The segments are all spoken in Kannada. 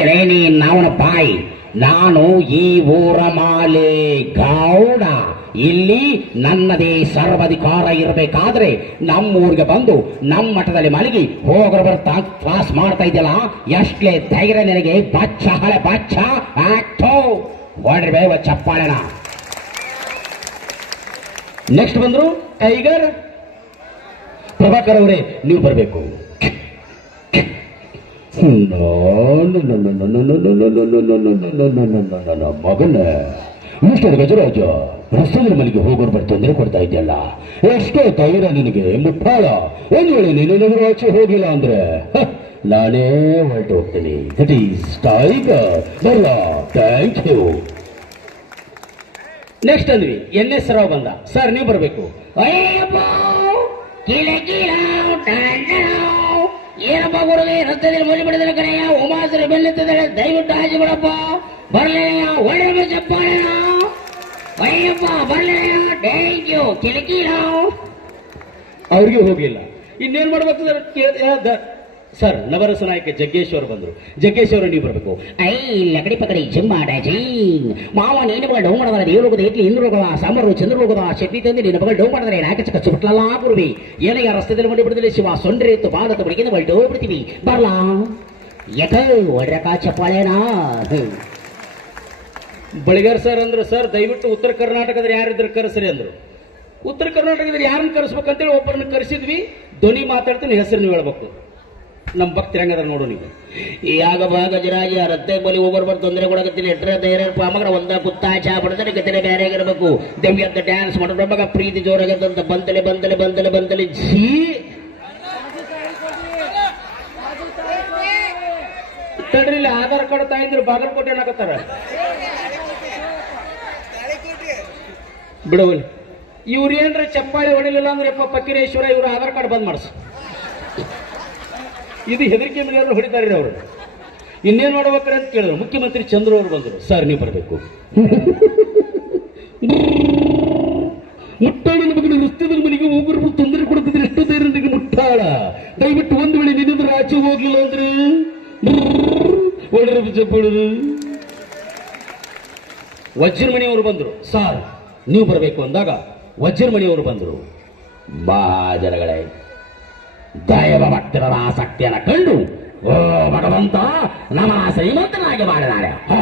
ಮುಚ್ಚಲೇನಿ ನಾವನ ಬಾಯಿ ನಾನು ಈ ಊರ ಮಾಲೆ ಗೌಡ. ಇಲ್ಲಿ ನನ್ನದೇ ಸರ್ವಾಧಿಕಾರ ಇರಬೇಕಾದ್ರೆ ನಮ್ಮ ಊರಿಗೆ ಬಂದು ನಮ್ಮ ಮಠದಲ್ಲಿ ಮಲಗಿ ಹೋಗ್ರ ಬರ್ತಾ ಕ್ಲಾಸ್ ಮಾಡ್ತಾ ಇದೆಯಲ್ಲ ಎಷ್ಟೇ ಧೈರ್ಯ ನಿನಗೆ? ಬಚ್ಚ ಹಳೆ ಬಚ್ಚ ಆಕ್ಟೋ ಹೊಡ್ರಿ ಬೇವ ಚಪ್ಪಾಳೆನ. ನೆಕ್ಸ್ಟ್ ಬಂದ್ರು, ಟೈಗರ್. ಪ್ರಭಾಕರ್ ಅವರೇ, ನೀವು ಬರಬೇಕು. ಮಗನ ಮಿಸ್ಟರ್ ಗಜರಾಜ, ರಸ್ತೆಯಲ್ಲಿ ಮನೆಗೆ ಹೋಗೋರು ಬರ್ ತೊಂದರೆ ಕೊಡ್ತಾ ಇದೆಯಲ್ಲ ಎಷ್ಟೋ ತೈರ ನಿನಗೆ ಮುಟ್ಟಾಳ ಒಂದು ವೇಳೆ ನೀನೇನಾದ್ರೂ ಆಚೆ ಹೋಗಿಲ್ಲ ಅಂದ್ರೆ ನಾನೇ ಹೊರಟು ಹೋಗ್ತೀನಿ. ದಟ್ ಈಸ್ ಟೈಗರ್ ಬರ್ಲ? ಥ್ಯಾಂಕ್ ಯು ನೆಕ್ಸ್ಟ್ ಅಂದ್ವಿ ಎನ್ ಎಸ್ ರಾವ್ ಬಂದ. ಸರ್ ನೀವು ಬರಬೇಕು. ಏನಪ್ಪ ಗುರುವೆ, ರಸ್ತೆಯಲ್ಲಿ ಮನೆ ಪಡೆದಿಲ್ಲ ಕಡೆಯ ಉಮಾಸರು ಬೆಲ್ಲಿದ್ದಳೆ ದಯವಿಟ್ಟು ಹಾಜಿ ಬಿಡಪ್ಪ. ಬರ್ಲೆಯ ಒಳ್ಳೆ ಚಪ್ಪಾಳೆಯ ಅಯ್ಯಪ್ಪ ಬರ್ಲೆಯ ಥ್ಯಾಂಕ್ ಯು ಕಿಲಕಿ ಅವ್ರಿಗೆ ಹೋಗಿಲ್ಲ. ಇನ್ನೇನ್ ಮಾಡ್ಬೇಕು ಸರ್, ನವರಸ ನಾಯಕ ಜಗ್ಗೇಶ್ ಅವರು ಬಂದ್ರು. ಜಗ್ಗೇಶ್ ನೀವು ಬರಬೇಕು. ಐ ಲಕಡಿ ಪಕಡಿ ಜಿಮ್ಮಾಡ ಜೀನ್. ಮಾವ, ನೀನು ಬಗ್ಗೆ ಡೌ ಮಾಡಿದ್ರೆ, ದೇವಲೋಕದ ಏಟ್ಲಿ ಇಂದ್ರೋಗದ ಸಾಮರು ಚಂದ್ರಲೋಕದ ಶಕ್ತಿ ತಂದು, ನಿನ್ನ ಮಗಳು ಡೌ ಮಾಡಿದ್ರೆ, ನಾಯಕ ಚಕ್ಕ ಸುಟ್ಲಲ್ಲ ಗುರುವಿ. ಆ ರಸ್ತೆದಲ್ಲಿ ಮಾಡಿ ಬಿಡದಿಲ್ಲ, ಶಿವ. ಸೊಂಡ್ರೆ ಎತ್ತು ಬಾಲತ್ತು ಬಡಿಗೆ ಡೌ ಬಿಡ್ತೀವಿ ಬರ್ಲಾ. ಯಥ ಒಡ್ರಕ ಚಪ್ಪಾಳೆನಾ? ಬಳಿಗಾರ್ ಸರ್ ಅಂದ್ರೆ, ಸರ್, ದಯವಿಟ್ಟು ಉತ್ತರ ಕರ್ನಾಟಕದ ಯಾರಿದ್ರು ಕರೆಸ್ರಿ ಅಂದ್ರು. ಉತ್ತರ ಕರ್ನಾಟಕದಲ್ಲಿ ಯಾರನ್ನ ಕರೆಸ್ಬೇಕಂತೇಳಿ ಒಬ್ಬರನ್ನ ಕರೆಸಿದ್ವಿ. ಧ್ವನಿ ಮಾತಾಡ್ತೀನಿ ಹೆಸರು ನೀವು ಹೇಳ್ಬೇಕು. ನಮ್ಮ ಭಕ್ತಿ ಹೆಂಗದ ನೋಡು ನೀವು. ಯಾಗ ಬಾ ಗಜರಾಜ ರತ್ತೆ ಬಲಿ ಬರ್ ತೊಂದರೆ ಕೊಡಕತ್ತೀನಿ. ಎಟ್ರ ಧೈರ್ಯ ಪಾಮಗ್ರ ಒಂದ ಚಾ ಬಡದರೆ ಗತಿನೇ ಬೇರೆ ಆಗಿರ್ಬೇಕು. ಅಂತ ಡ್ಯಾನ್ಸ್ ಮಾಡೋದ್ರೊಳಗ ಪ್ರೀತಿ ಜೋರಾಗತ್ತಂತ ಬಂತಲೆ ಬಂತಲೆ ಬಂತಲೆ ಬಂತಲೆ. ಝೀ! ತಡ್ರಿ ಆಧಾರ್ ಕಾರ್ಡ್ ತಾಯಿದ್ರು ಬಾಗಲಕೋಟೆ ಅನ್ನಕತ್ತಾರ. ಬಿಡವಲ್ಲಿ ಇವ್ರು ಏನ್ರ ಚಪ್ಪಾಳೆ ಹೊಡಿಲಿಲ್ಲ ಅಂದ್ರೆ ಯಪ್ಪ ಫಕೀರೇಶ್ವರ ಇವ್ರ ಆಧಾರ್ ಕಾರ್ಡ್ ಬಂದ್ ಮಾಡಿಸ್. ಇದು ಹೆದರಿಕೆ ಮೇಲೆ ಹೊಡಿತಾರೆ ಅವರು? ಇನ್ನೇನು ಮಾಡ್ಬೇಕ್ರಿ ಅಂತ ಕೇಳಿದ್ರು. ಮುಖ್ಯಮಂತ್ರಿ ಚಂದ್ರ ಅವರು ಬಂದರು. ಸರ್, ನೀವು ಬರಬೇಕು. ಮುಟ್ಟಾಳ ನಮಗೆ ರಸ್ತೆದ ಮನೆಗೆ ಒಬ್ಬರು ತೊಂದರೆ ಕೊಡ್ತಿದ್ರೆ ಎಷ್ಟು ಧೈರ್ಯ ಮುಟ್ಟಾಳ. ದಯವಿಟ್ಟು ಒಂದು ವೇಳೆ ನಿನ್ನಿಂದ ಆಚೆ ಹೋಗ್ಲಿಲ್ಲ ಅಂದ್ರೆ? ಒಳ್ಳೆ ವಜ್ರಮಣಿ ವಜ್ರಮಣಿಯವರು ಬಂದರು. ಸಾರ್, ನೀವು ಬರಬೇಕು ಅಂದಾಗ ವಜ್ರಮಣಿಯವರು ಬಂದರು. ಮಹಾಜನಗಳೇ ದೈವ ಭಕ್ತರ ಆಸಕ್ತಿಯನ್ನು ಕಂಡು ಓ ಭಗವಂತ ನಮ್ಮ ಶ್ರೀಮಂತನಾಗಿ ಮಾಡಿದ್ದಾರೆ ಹಾ,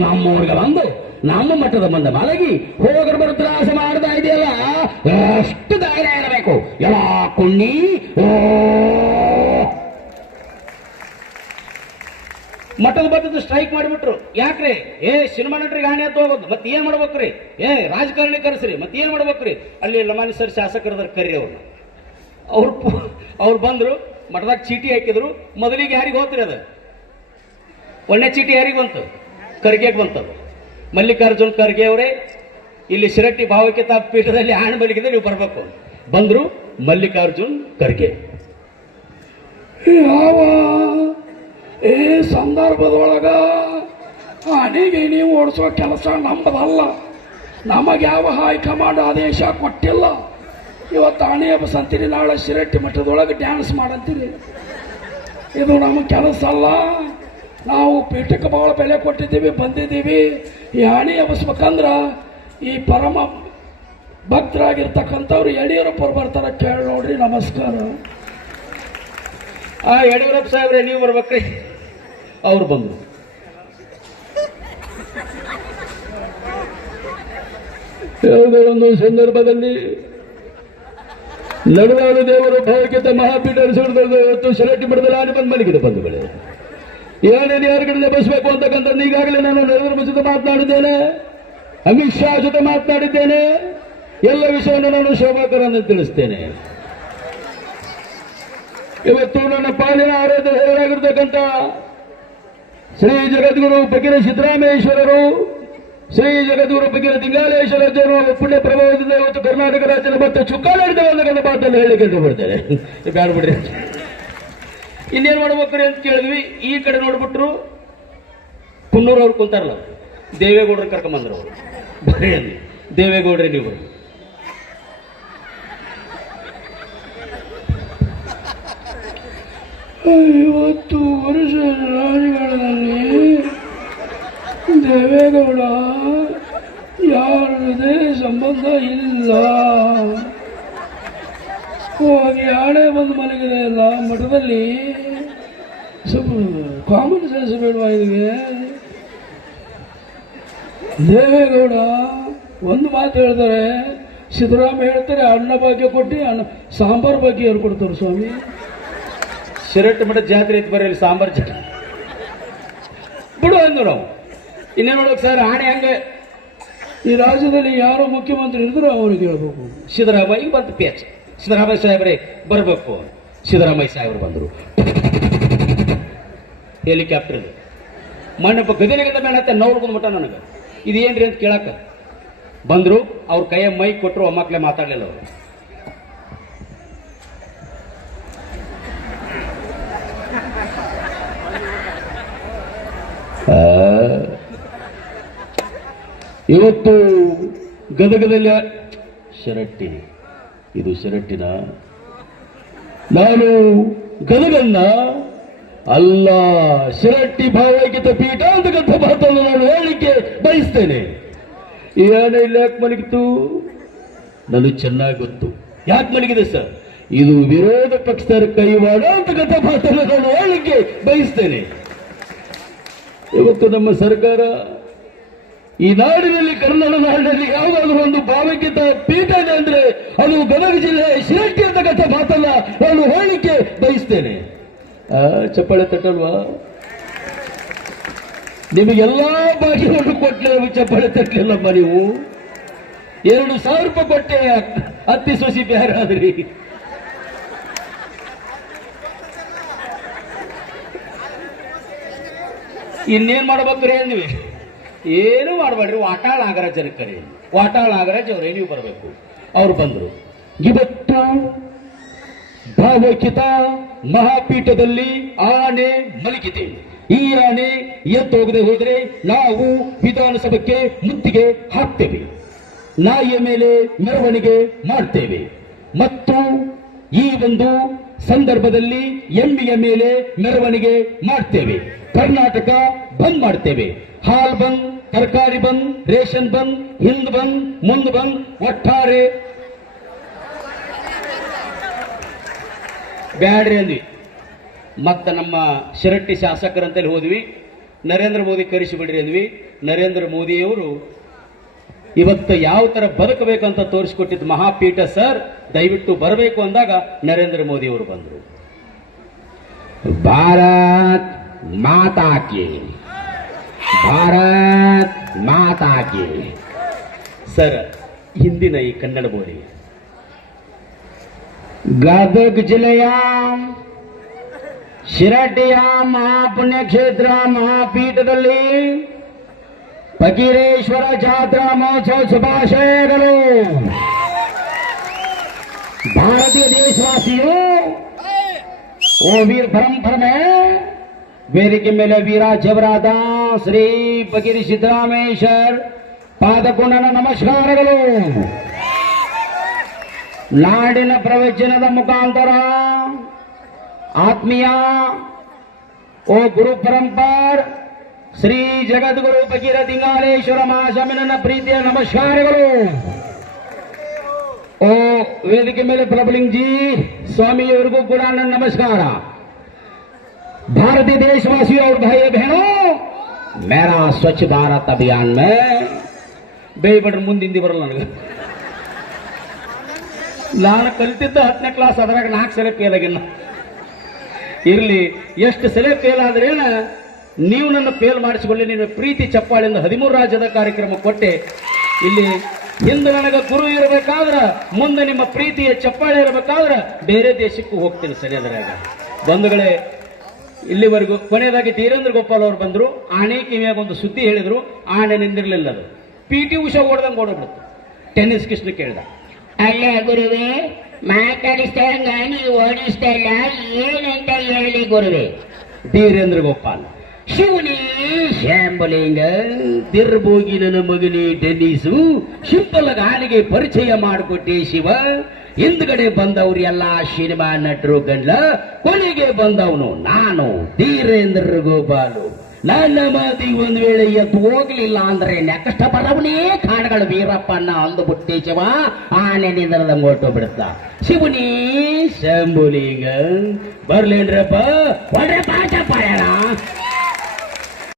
ನಮ್ಮೂರಿಗೆ ಬಂದು ನಮ್ಮ ಮಠದ ಮುಂದೆ ಮಲಗಿ ಹೋಗರು ಬರುತ್ರಾಸ ಮಾಡ್ತಾ ಇದೆಯಲ್ಲ ಎಷ್ಟು ಧೈರ್ಯ ಇರಬೇಕು. ಎಲ್ಲ ಕುಣ್ಣಿ ಓ. ಮಠದ ಬದ್ದದ್ದು ಸ್ಟ್ರೈಕ್ ಮಾಡಿಬಿಟ್ರು. ಯಾಕ್ರಿ? ಏ ಸಿನಿಮಾ ನಟರಿಗೆ ಹಾನಿ ಅಂತ ಹೋಗೋದು. ಮತ್ತೆ ಏನ್ ಮಾಡ್ಬೇಕ್ರಿ? ಏ ರಾಜಕಾರಣಿ ಕರೆಸ್ರಿ. ಮತ್ತೆ ಏನ್ ಮಾಡ್ಬೇಕ್ರಿ? ಅಲ್ಲಿ ಲಮಾನಿ ಸರ್ ಶಾಸಕರದ್ರ ಕರ್ರಿ ಅವ್ರನ್ನ. ಅವ್ರು ಅವ್ರು ಬಂದ್ರು, ಮಠದಾಗ ಚೀಟಿ ಹಾಕಿದ್ರು, ಮೊದಲಿಗೆ ಯಾರಿಗೆ ಹೋತ್ರಿ ಅದು? ಒಳ್ಳೆ ಚೀಟಿ ಯಾರಿಗೆ ಬಂತು? ಖರ್ಗೆಗೆ ಬಂತದು. ಮಲ್ಲಿಕಾರ್ಜುನ್ ಖರ್ಗೆ ಅವರೇ, ಇಲ್ಲಿ ಶಿರಟ್ಟಿ ಭಾವೈಕ್ಯತಾ ಪೀಠದಲ್ಲಿ ಆಣ ಬಳಿಕೆ ನೀವು ಬರಬೇಕು. ಬಂದ್ರು ಮಲ್ಲಿಕಾರ್ಜುನ್ ಖರ್ಗೆ. ಯಾವ ಈ ಸಂದರ್ಭದೊಳಗ ಹಣಿಗೆ ನೀವು ಓಡಿಸೋ ಕೆಲಸ ನಮ್ಮದಲ್ಲ ನಮಗೆ ಯಾವ ಹೈಕಮಾಂಡ್ ಆದೇಶ ಕೊಟ್ಟಿಲ್ಲ. ಇವತ್ತು ಆಣೆ ಹಬ್ಬಸ್ ಅಂತೀರಿ ನಾಳೆ ಶಿರಟ್ಟಿ ಮಠದೊಳಗೆ ಡ್ಯಾನ್ಸ್ ಮಾಡಂತೀರಿ. ಇದು ನಮ್ಮ ಕೆಲಸ ಅಲ್ಲ. ನಾವು ಪೀಠಕ್ಕೆ ಭಾಳ ಬೆಲೆ ಕೊಟ್ಟಿದ್ದೀವಿ ಬಂದಿದ್ದೀವಿ. ಈ ಹಣಿ ಎಬ್ಬಿಸ್ಬೇಕಂದ್ರೆ ಈ ಪರಮ ಭಕ್ತರಾಗಿರ್ತಕ್ಕಂಥವ್ರು ಯಡಿಯೂರಪ್ಪರು ಬರ್ತಾರೆ ಕೇಳಿ ನೋಡ್ರಿ ನಮಸ್ಕಾರ. ಆ ಯಡಿಯೂರಪ್ಪ ಸಾಹೇಬ್ರೆ ನೀವು ಬರ್ಬೇಕ್ರಿ. ಅವ್ರು ಬಂದರು. ಯಾವುದೋ ಒಂದು ಸಂದರ್ಭದಲ್ಲಿ ನಡುವಾಡು ದೇವರು ಭಾವಕ್ಕಿಂತ ಮಹಾಪೀಠ ಇವತ್ತು ಶಿರಟ್ಟಿ ಮಠದಲ್ಲಿ ಆಡಿ ಬಂದು ಮಲಗಿದೆ ಬಂಧುಗಳೇ. ಏನೇನು ಯಾರ ಕಡೆ ಬಸಬೇಕು ಅಂತಕ್ಕಂಥದ್ದು ಈಗಾಗಲೇ ನಾನು ನರೇಂದ್ರ ಜೊತೆ ಮಾತನಾಡಿದ್ದೇನೆ. ಅಮಿತ್ ಶಾ ಜೊತೆ ಮಾತನಾಡಿದ್ದೇನೆ. ಎಲ್ಲ ವಿಷಯವನ್ನು ನಾನು ಶೋಭಾಕರನ್ನು ತಿಳಿಸ್ತೇನೆ. ಇವತ್ತು ನನ್ನ ಪಾಲಿನ ಆರಾಧ್ಯ ದೇವರಾಗಿರ್ತಕ್ಕಂಥ ಶ್ರೀ ಜಗದ್ಗುರು ಫಕೀರ ಸಿದ್ದರಾಮೇಶ್ವರರು ಶ್ರೀ ಜಗದೂರು ಫಕೀರ ದಿಂಗಾಲೇಶ್ವರ ದೇವರು ಪುಣ್ಯ ಪ್ರಭಾವದಿಂದ ಇವತ್ತು ಕರ್ನಾಟಕ ರಾಜ್ಯದ ಮತ್ತೆ ಚುಕ್ಕಾಲಾಡಿದ ಅನ್ನೋ ಮಾತನ್ನು ಹೇಳಿಕೆ ಬರ್ತೇನೆ ಬ್ಯಾಡ ಬಿಡ್ರಿ. ಇನ್ನೇನ್ ಮಾಡ್ಬೇಕ್ರಿ ಅಂತ ಕೇಳಿದ್ವಿ. ಈ ಕಡೆ ನೋಡ್ಬಿಟ್ರು ಕುನ್ನೂರು ಅವ್ರು ಕುಂತಾರಲ್ಲ. ದೇವೇಗೌಡರು ಕರ್ಕೊಂಬಂದ್ರು ಅವರು. ಬರೀ ಅಂದ್ವಿ ದೇವೇಗೌಡ್ರಿ ನೀವು. ಐವತ್ತು ವರ್ಷ ರಾಜ ದೇವೇಗೌಡ, ಯಾರದೇ ಸಂಬಂಧ ಇಲ್ಲ. ಹೋಗಿ ಆಡೆ ಬಂದು ಮಲಗಿದೆ ಅಲ್ಲ, ಮಠದಲ್ಲಿ. ಸ್ವಲ್ಪ ಕಾಮನ್ ಸೆನ್ಸ್ ಬೇಡವಾ ಇದಕ್ಕೆ ದೇವೇಗೌಡ, ಒಂದು ಮಾತು ಹೇಳ್ತಾರೆ. ಸಿದ್ದರಾಮ ಹೇಳ್ತಾರೆ, ಅನ್ನ ಭಾಗ್ಯ ಕೊಟ್ಟು, ಅನ್ನ ಸಾಂಬಾರ್ ಭಾಗ್ಯ ಹೇಳ್ಕೊಡ್ತಾರೆ ಸ್ವಾಮಿ? ಶಿರಟ್ಟು ಮಠ ಜಾತ್ರೆ ಇತ್ತು ಬರೀ ಸಾಂಬಾರ್ ಜಾತ್ರೆ. ಬಿಡು ಅಂದ್ರು ನಾವು. ಇನ್ನೇನು ನೋಡೋಕೆ ಸರ್, ಆಣೆ ಹಂಗೆ. ಈ ರಾಜ್ಯದಲ್ಲಿ ಯಾರೋ ಮುಖ್ಯಮಂತ್ರಿ ಇದ್ರು ಅವ್ರಿಗೆ ಹೇಳ್ಬೇಕು. ಸಿದ್ದರಾಮಯ್ಯ ಬಂತು ಪೇಚ್. ಸಿದ್ದರಾಮಯ್ಯ ಸಾಹೇಬ್ರೆ, ಬರಬೇಕು ಸಿದ್ದರಾಮಯ್ಯ ಸಾಹೇಬ್ರು ಬಂದರು. ಹೆಲಿಕಾಪ್ಟರ್ ಮಣ್ಣಪ್ಪ ಗದಿನಗಿಂದ ಮೇಲೆ ಹತ್ತೆ ನೋವು ಬಂದ್ಬಿಟ್ಟ ನನಗೆ. ಇದು ಏನ್ರಿ ಅಂತ ಕೇಳಕ್ಕೆ. ಬಂದರು, ಅವ್ರ ಕೈಯ ಮೈ ಕೊಟ್ಟರು ಒಮ್ಮಕ್ಕಲೇ ಮಾತಾಡಲಿಲ್ಲ ಅವರು. ಇವತ್ತು ಗದಗದಲ್ಲಿ ಶರಟ್ಟಿ. ಇದು ಶರಟ್ಟಿನ. ನಾನು ಗದಗನ್ನ ಅಲ್ಲ ಶಿರಟ್ಟಿ ಭಾವೈಕ್ಯತೆ ಪೀಠ ಅಂತಕ್ಕಂಥ ಮಾತನ್ನು ನಾನು ಹೇಳಲಿಕ್ಕೆ ಬಯಸ್ತೇನೆ. ಏನೇ ಇಲ್ಲ ಯಾಕೆ ಮಲಗಿತ್ತು? ನನಗೆ ಚೆನ್ನಾಗಿ ಗೊತ್ತು. ಯಾಕೆ ಮಲಗಿದೆ ಸರ್? ಇದು ವಿರೋಧ ಪಕ್ಷದ ಕೈವಾಡ ಅಂತಕ್ಕಂಥ ಮಾತನ್ನು ನಾನು ಹೇಳಲಿಕ್ಕೆ ಬಯಸ್ತೇನೆ. ಇವತ್ತು ನಮ್ಮ ಸರ್ಕಾರ ಈ ನಾಡಿನಲ್ಲಿ ಕನ್ನಡ ನಾಡಿನಲ್ಲಿ ಯಾವುದಾದ್ರೂ ಒಂದು ಭಾವಗೀತ ಪೀಠ ಇದೆ ಅಂದ್ರೆ ಅದು ಗದಗ ಜಿಲ್ಲೆ ಶಿರಟ್ಟಿ ಅಂತಕ್ಕಂಥ ಮಾತಲ್ಲ ನಾನು ಹೇಳಲಿಕ್ಕೆ ಬಯಸ್ತೇನೆ. ಚಪ್ಪಾಳೆ ತಟ್ಟಲ್ವಾ? ನಿಮಗೆಲ್ಲಾ ಭಾಗ್ಯವನ್ನು ಕೊಟ್ಟಲೆ ಚಪ್ಪಾಳೆ ತಟ್ಟಲಿಲ್ಲಮ್ಮ ನೀವು. ಎರಡು ಸಾವಿರ ರೂಪಾಯಿ ಕೊಟ್ಟೆ ಹತ್ತಿ ಸೊಸಿ ಬೇರಾದ್ರಿ. ಇನ್ನೇನ್ ಮಾಡ್ಬೇಕ್ರಿ ಅಂದ್ವಿ? ಏನು ಮಾಡಬೇಡ್ರಿ? ವಾಟಾಳ್ ನಾಗರಾಜನ ಕರೆ ವಾಟಾಳ್ ನಾಗರಾಜ್ ಅವ್ರು ನೀವು ಬರಬೇಕು? ಅವ್ರು ಬಂದರು. ಇವತ್ತು ಭಾವೋಚಿತ ಮಹಾಪೀಠದಲ್ಲಿ ಆನೆ ಮಲಗಿದೆ. ಈ ಆನೆ ಎದ್ದೋಗದೆ ಹೋದರೆ ನಾವು ವಿಧಾನಸಭೆಗೆ ಮುತ್ತಿಗೆ ಹಾಕ್ತೇವೆ. ನಾಯಿಯ ಮೇಲೆ ಮೆರವಣಿಗೆ ಮಾಡ್ತೇವೆ. ಮತ್ತು ಈ ಒಂದು ಸಂದರ್ಭದಲ್ಲಿ ಎಮ್ಮಿಯ ಮೇಲೆ ಮೆರವಣಿಗೆ ಮಾಡ್ತೇವೆ. ಕರ್ನಾಟಕ ಬಂದ್ ಮಾಡ್ತೇವೆ. ಹಾಲ್ ಬಂದ್ ತರಕಾರಿ ಬಂದ್, ರೇಷನ್ ಬಂದ್, ಹಿಂದ್ ಬಂದ್, ಮುಂದ್ ಬಂದ್, ಒಟ್ಟಾರೆ ಬ್ಯಾಡ್ರಿ ಅಂದ್ವಿ. ಮತ್ತೆ ನಮ್ಮ ಶಿರಟ್ಟಿ ಶಾಸಕರಂತೇಳಿ ಹೋದ್ವಿ. ನರೇಂದ್ರ ಮೋದಿ ಕರೆಸಿಬಿಡ್ರಿ ಅಂದ್ವಿ. ನರೇಂದ್ರ ಮೋದಿಯವರು ಇವತ್ತು ಯಾವ ತರ ಬದುಕಬೇಕಂತ ತೋರಿಸ್ಕೊಟ್ಟಿದ್ದು ಮಹಾಪೀಠ ಸರ್, ದಯವಿಟ್ಟು ಬರಬೇಕು ಅಂದಾಗ ನರೇಂದ್ರ ಮೋದಿ ಅವರು ಬಂದರು. ಭಾರತ್ ಮಾತಾಕಿ. ಭಾರತ್ ಮಾತಾ ಕಿ ಸರ್, ಹಿಂದಿನ ಈ ಕನ್ನಡ ಬೋರಿ. ಗದಗ ಜಿಲ್ಲೆಯ ಶಿರಟ್ಟಿಯ ಮಹಾಪುಣ್ಯಕ್ಷೇತ್ರ, ಮಹಾಪೀಠದಲ್ಲಿ ಫಕೀರೇಶ್ವರ ಜಾತ್ರಾ ಮಹೋತ್ಸವ ಶುಭಾಶಯಗಳು. ಭಾರತೀಯ ದೇಶವಾಸಿಯು, ಓ ವೀರ ಪರಂಪರೆ ವೇದಿಕೆ ಮೇಲೆ ವೀರಾಜ್ಯವರಾದ ಶ್ರೀ ಫಕೀರಿ ಸಿದ್ದರಾಮೇಶ್ವರ್ ಪಾದಕೊಂಡನ ನಮಸ್ಕಾರಗಳು ನಾಡಿನ ಪ್ರವಚನದ ಮುಖಾಂತರ ಆತ್ಮೀಯ ಓ ಗುರು ಪರಂಪರ್ ಶ್ರೀ ಜಗದ್ಗುರು ಫಕೀರ ದಿಂಗಾಲೇಶ್ವರ ಮಹಾಸ್ವಾಮಿನ ಪ್ರೀತಿಯ ನಮಸ್ಕಾರಗಳು ಓ ವೇದಿಕೆ ಮೇಲೆ ಪ್ರಭಲಿಂಗ್ ಜಿ ಸ್ವಾಮಿಯವರಿಗೂ ಕೂಡ ನನ್ನ ನಮಸ್ಕಾರ भारतीय देशवासियों और भाई बहनों ಮೇರಾ ಸ್ವಚ್ಛ ಭಾರತ್ ಅಭಿಯಾನ್ ಮೇ ಬೇಯ್ಬೇಡ್ರಿ ಮುಂದೆ ಹಿಂದಿ ಬರಲ್ಲ ನನಗೆ. ನಾನು ಕಲಿತಿದ್ದ ಹತ್ತನೇ ಕ್ಲಾಸ್ ಅದ್ರಾಗ ನಾಲ್ಕು ಸಲ ಫೇಲ್ ಆಗಿಲ್ಲ ಇರಲಿ, ಎಷ್ಟು ಸಲ ಫೇಲ್ ಆದ್ರೇನು ನೀವು ನನ್ನ ಫೇಲ್ ಮಾಡಿಸಿಕೊಳ್ಳಿ, ನೀನು ಪ್ರೀತಿ ಚಪ್ಪಾಳಿಂದ ಹದಿಮೂರು ರಾಜ್ಯದ ಕಾರ್ಯಕ್ರಮ ಕೊಟ್ಟೆ. ಇಲ್ಲಿ ಹಿಂದೆ ನನಗೆ ಗುರು ಇರಬೇಕಾದ್ರೆ, ಮುಂದೆ ನಿಮ್ಮ ಪ್ರೀತಿಯ ಚಪ್ಪಾಳೆ ಇರಬೇಕಾದ್ರೆ ಬೇರೆ ದೇಶಕ್ಕೂ ಹೋಗ್ತೀನಿ ಸರಿ ಅದರಾಗ. ಬಂಧುಗಳೇ ಇಲ್ಲಿವರೆಗೂ ಕೊನೆಯದಾಗಿ ಧೀರೇಂದ್ರ ಗೋಪಾಲ್ ಅವರು ಬಂದರು. ಆನೆ ಕಿವಿಯಾಗ ಒಂದು ಸುದ್ದಿ ಹೇಳಿದರು. ಆನೆ ನಿಂದಿರಲಿಲ್ಲ ಅದು. ಪಿ ಟಿ ಉಷಾ ಓಡ್ದಂಗೆ ಓಡೋಗ್ಬಿಡ್ತು. ಟೆನ್ನಿಸ್ ಕೃಷ್ಣ ಕೇಳ್ದ. ಅಲ್ಲ ಗುರುವೆ ಮಾತಾಡಿಸ್ತಾ ನೀವು ಓಡಿಸ್ತಾ ಇಲ್ಲ ಏನಂತ ಹೇಳಿ ಗುರುವೆ? ಧೀರೇಂದ್ರ ಗೋಪಾಲ್. ಶಿವನೇ ಶ್ಯಾಂಬಲಿಂಗ ತಿರ್ಬೋಗಿ ನನ್ನ ಮಗನೇ ಟೆನ್ನಿಸು ಸಿಂಪಲ್ ಗಾಲಿಗೆ ಪರಿಚಯ ಮಾಡಿಕೊಟ್ಟೆ ಶಿವ. ಹಿಂದ್ಗಡೆ ಬಂದವ್ರು ಎಲ್ಲ ಸಿನಿಮಾ ನಟರು ಗಂಡ್ಲ, ಕೊನೆಗೆ ಬಂದವನು ನಾನು, ಧೀರೇಂದ್ರ ಗೋಪಾಲು. ನನ್ನ ಮಾತಿಗೆ ಒಂದು ವೇಳೆ ಎದ್ದು ಹೋಗ್ಲಿಲ್ಲ ಅಂದ್ರೆ ನೆಕ್ಸ್ಟ್ ಬರವನೇ ಕಾಣಗಳು ವೀರಪ್ಪನ್ನ ಅಂದು ಬುಟ್ಟಿ ಶಿವ ಆನೆ ಬಿಡುತ್ತ. ಶಿವನಿ, ಶಂಭುಲಿಂಗ, ಬರ್ಲೇನ್ರಪ್ಪ ಹೊಡ್ರಪ್ಪ ಚಪ್ಪಾಳೆನ